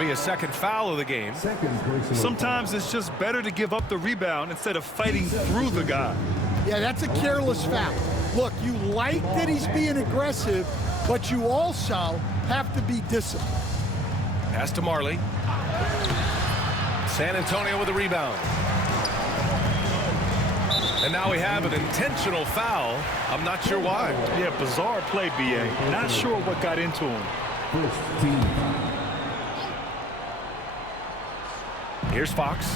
be his second foul of the game. Sometimes it's just better to give up the rebound instead of fighting through the guy. Yeah, that's a careless foul. Look, you like that he's being aggressive, but you also have to be disciplined. Pass to Marley. San Antonio with a rebound. And now we have an intentional foul. I'm not sure why. Yeah, bizarre play, B.A. Not sure what got into him. Here's Fox.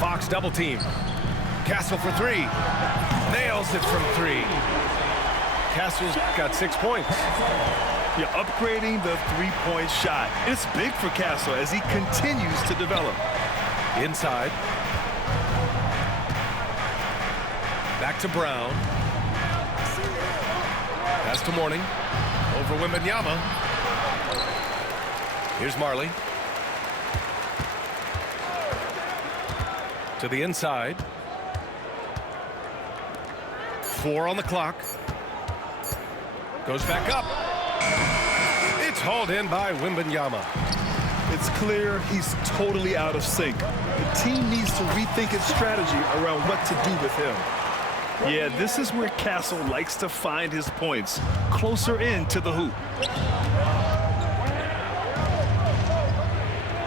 Fox double team. Castle for three. Nails it from three. Castle's got 6 points. You're upgrading the three-point shot. It's big for Castle as he continues to develop. Inside. Back to Brown. Pass to Morning. Over Wembanyama. Here's Marley. To the inside. 4 on the clock. Goes back up. It's hauled in by Wembanyama. It's clear he's totally out of sync. The team needs to rethink its strategy around what to do with him. Yeah, this is where Castle likes to find his points, closer in to the hoop.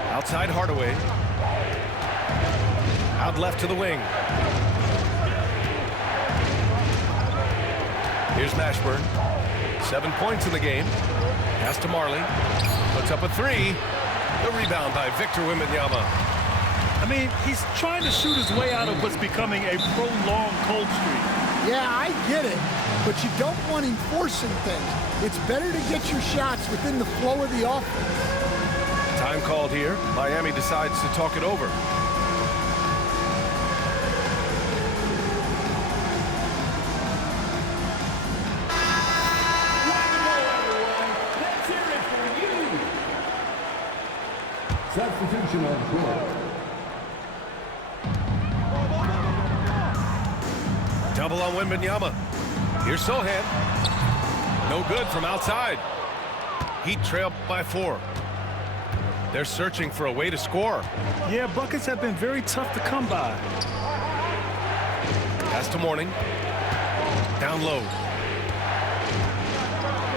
Outside Hardaway. Out left to the wing. Here's Mashburn. 7 points in the game. Pass to Marley. Puts up a three. The rebound by Victor Wembanyama. I mean, he's trying to shoot his way out of what's becoming a prolonged cold streak. Yeah, I get it, but you don't want him forcing things. It's better to get your shots within the flow of the offense. Time called here. Miami decides to talk it over. Substitution on court. Double on Wembanyama. Here's Sohan. No good from outside. Heat trail by 4. They're searching for a way to score. Yeah, buckets have been very tough to come by. Pass to Morning. Down low.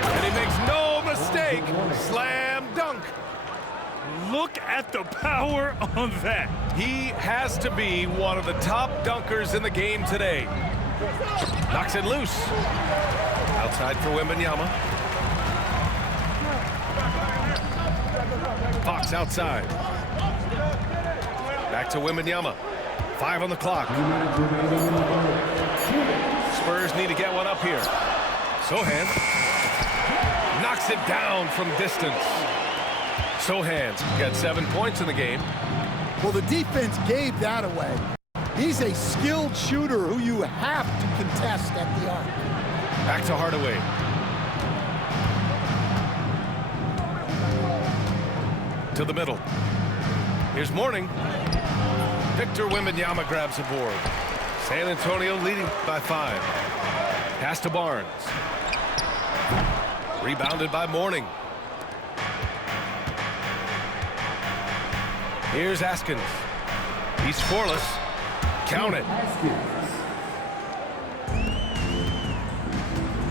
And he makes no mistake. Slam dunk. Look at the power on that. He has to be one of the top dunkers in the game today. Knocks it loose. Outside for Wembanyama. Fox outside. Back to Wembanyama. 5 on the clock. Spurs need to get one up here. Sohan knocks it down from distance. Sohan got 7 points in the game. Well, the defense gave that away. He's a skilled shooter who you have to contest at the arc. Back to Hardaway. To the middle. Here's Morning. Victor Wembanyama grabs the board. San Antonio leading by 5. Pass to Barnes. Rebounded by Morning. Here's Askins. He's scoreless. Count it.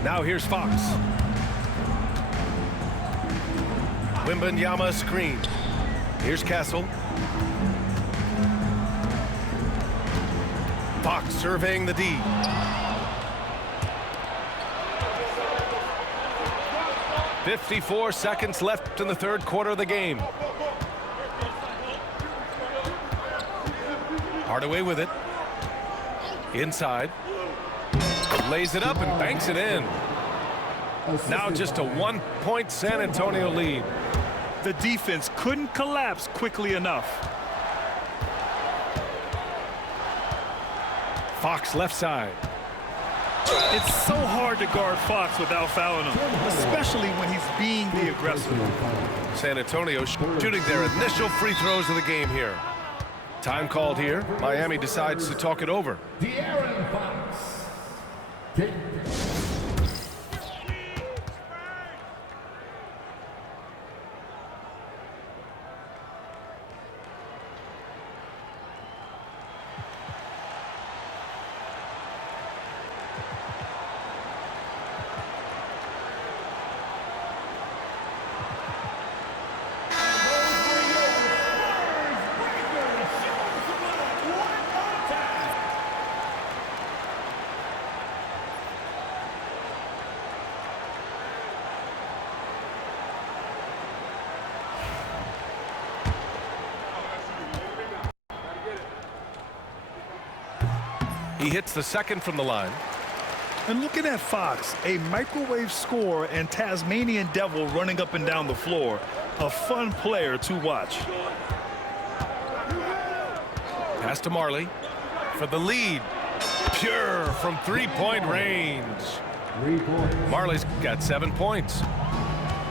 Now here's Fox. Wembanyama screen. Here's Castle. Fox surveying the D. .54 seconds left in the third quarter of the game. Hardaway with it. Inside. Lays it up and banks it in. Now just a 1-point San Antonio lead. The defense couldn't collapse quickly enough. Fox left side. It's so hard to guard Fox without fouling him, especially when he's being the aggressor. San Antonio shooting their initial free throws of the game here. Time called here. Miami decides to talk it over. He hits the second from the line. And looking at Fox, a microwave scorer and Tasmanian devil running up and down the floor. A fun player to watch. Pass to Marley for the lead. Pure from three-point range. 3 points. Marley's got 7 points.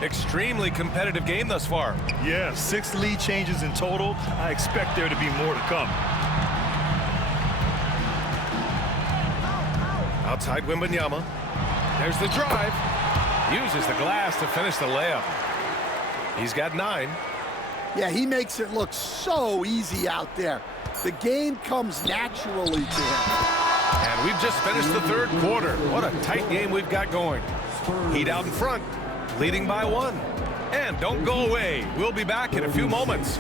Extremely competitive game thus far. Yeah, 6 lead changes in total. I expect there to be more to come. Outside Wembanyama. There's the drive. Uses the glass to finish the layup. He's got 9. Yeah, he makes it look so easy out there. The game comes naturally to him. And we've just finished the third quarter. What a tight game we've got going. Heat out in front, leading by 1. And don't go away. We'll be back in a few moments.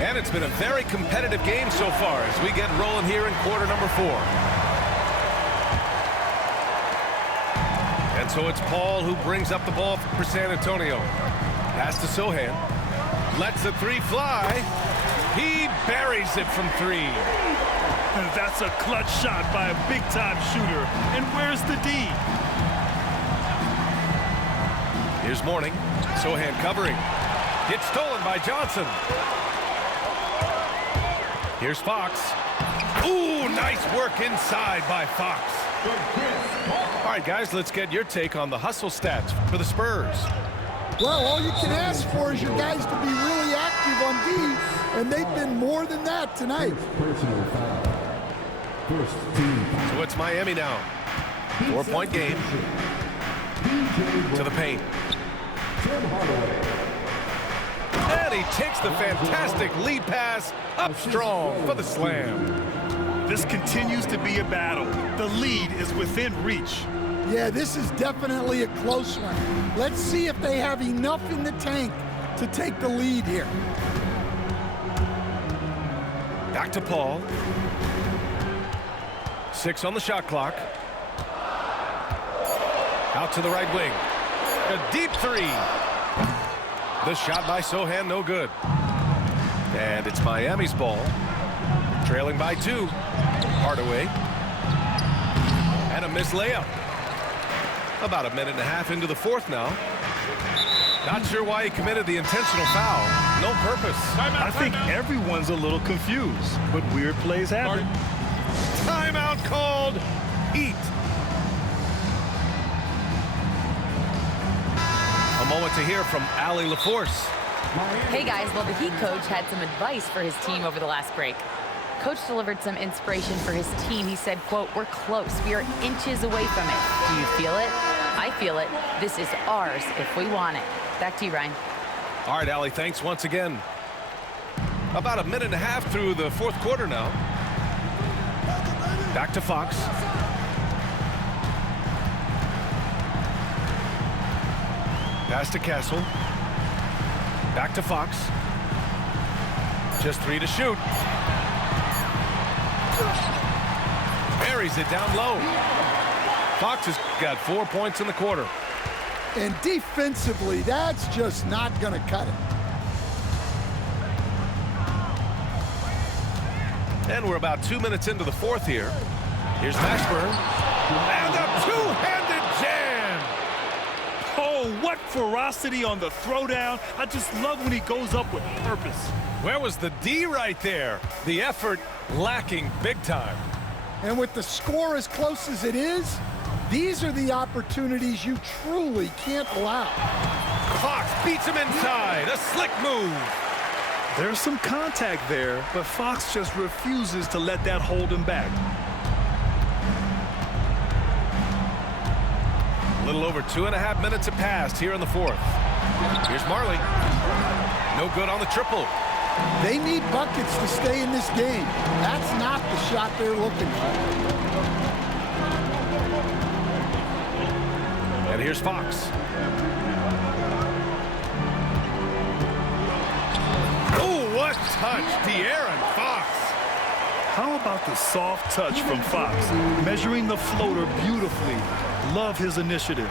And it's been a very competitive game so far as we get rolling here in quarter number 4. And so it's Paul who brings up the ball for San Antonio. Pass to Sohan. Lets the 3 fly. He buries it from 3. And that's a clutch shot by a big-time shooter. And where's the D? Here's Mourning. Sohan covering. Gets stolen by Johnson. Here's Fox. Ooh, nice work inside by Fox. All right, guys, let's get your take on the hustle stats for the Spurs. Well, all you can ask for is your guys to be really active on D, and they've been more than that tonight. Personal foul. First team foul. So it's Miami now. 4-point game. To the paint. Tim Hardaway. And he takes the fantastic lead pass up strong for the slam. This continues to be a battle. The lead is within reach. Yeah, this is definitely a close one. Let's see if they have enough in the tank to take the lead here. Back to Paul. 6 on the shot clock. Out to the right wing. A deep 3. The shot by Sohan, no good. And it's Miami's ball. Trailing by 2. Hardaway. And a missed layup. About a minute and a half into the fourth now. Not sure why he committed the intentional foul. No purpose. I think everyone's a little confused, but weird plays happen. Timeout called. Heat. A moment to hear from Allie LaForce. Hey guys, well the Heat coach had some advice for his team over the last break. Coach delivered some inspiration for his team. He said, quote, "We're close. We are inches away from it. Do you feel it? I feel it. This is ours if we want it." Back to you, Ryan. All right, Allie, thanks once again. About a minute and a half through the fourth quarter now. Back to Fox. Pass to Castle. Back to Fox. Just 3 to shoot. Buries it down low. Fox has got 4 points in the quarter. And defensively, that's just not going to cut it. And we're about 2 minutes into the fourth here. Here's Mashburn. And a two-handed jam. Oh, what ferocity on the throwdown. I just love when he goes up with purpose. Where was the D right there? The effort lacking big time. And with the score as close as it is, these are the opportunities you truly can't allow. Fox beats him inside. A slick move. There's some contact there, but Fox just refuses to let that hold him back. A little over 2.5 minutes have passed here in the fourth. Here's Marley. No good on the triple. They need buckets to stay in this game. That's not the shot they're looking for. And here's Fox. Oh, what touch, De'Aaron Fox. How about the soft touch from Fox? Measuring the floater beautifully. Love his initiative.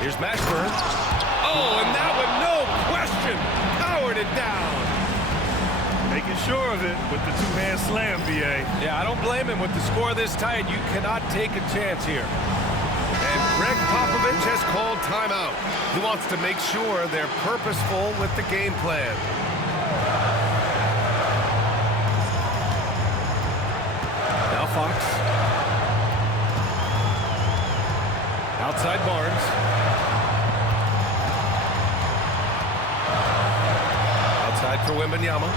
Here's Mashburn. Oh, and that one, no question, powered it down. sure of it with the two-hand slam, B.A. Yeah, I don't blame him. With the score this tight, you cannot take a chance here. And Greg Popovich has called timeout. He wants to make sure they're purposeful with the game plan. Now Fox. Outside Barnes. Outside for Wembanyama.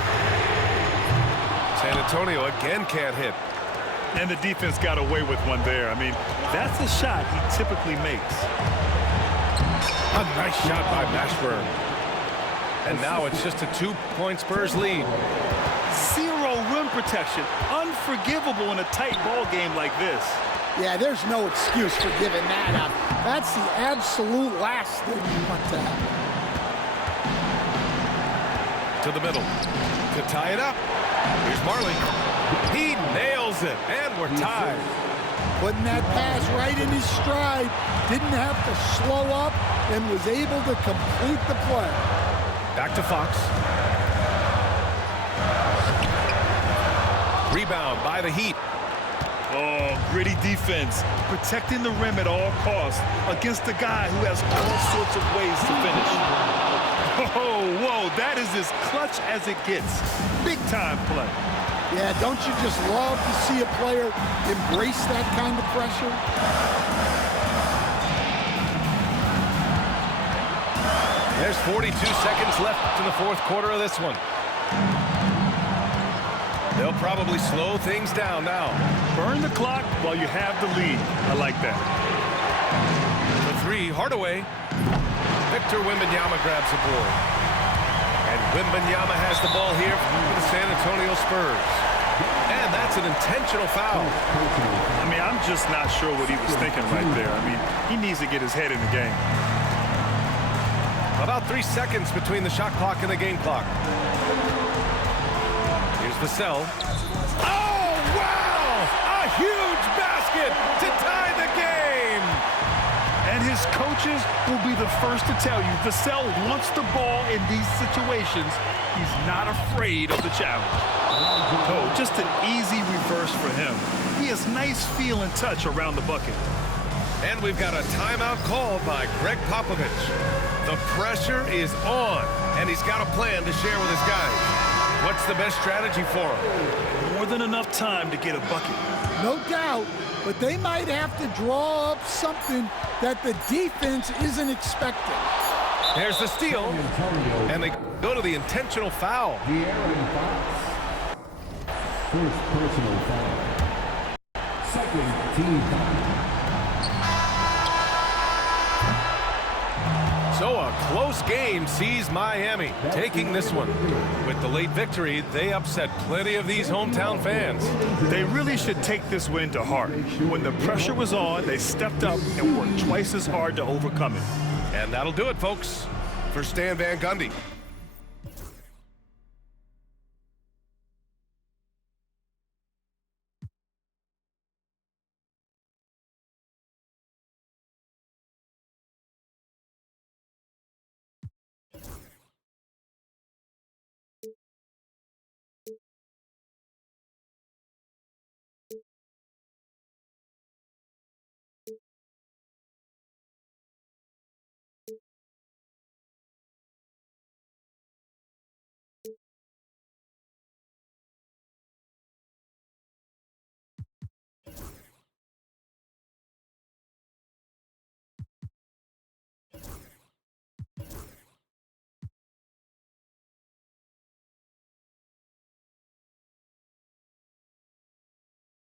San Antonio again can't hit. And the defense got away with one there. I mean, that's a shot he typically makes. A nice shot by Mashburn. And now it's just a 2-point Spurs lead. Zero rim protection. Unforgivable in a tight ball game like this. Yeah, there's no excuse for giving that up. That's the absolute last thing you want to happen. To the middle. To tie it up. Here's Marley. He nails it. And we're tied. Putting that pass right in his stride. Didn't have to slow up and was able to complete the play. Back to Fox. Rebound by the Heat. Oh, gritty defense. Protecting the rim at all costs against a guy who has all sorts of ways to finish. Oh, whoa, that is as clutch as it gets. Big time play. Yeah, don't you just love to see a player embrace that kind of pressure? There's 42 seconds left in the fourth quarter of this one. They'll probably slow things down now. Burn the clock while you have the lead. I like that. The three, Hardaway. Victor Wembanyama grabs the board. And Wembanyama has the ball here for the San Antonio Spurs. And that's an intentional foul. I mean, I'm just not sure what he was thinking right there. I mean, he needs to get his head in the game. About 3 seconds between the shot clock and the game clock. Here's Vassell. Oh, wow! A huge basket to tie the game! And his coaches will be the first to tell you, Vassell wants the ball in these situations. He's not afraid of the challenge. Oh, just an easy reverse for him. He has nice feel and touch around the bucket. And we've got a timeout called by Greg Popovich. The pressure is on, and he's got a plan to share with his guys. What's the best strategy for him? More than enough time to get a bucket. No doubt, but they might have to draw up something that the defense isn't expecting. There's the steal, and they go to the intentional foul. First personal foul. Second team foul. So a close game sees Miami taking this one. With the late victory, they upset plenty of these hometown fans. They really should take this win to heart. When the pressure was on, they stepped up and worked twice as hard to overcome it. And that'll do it, folks. For Stan Van Gundy,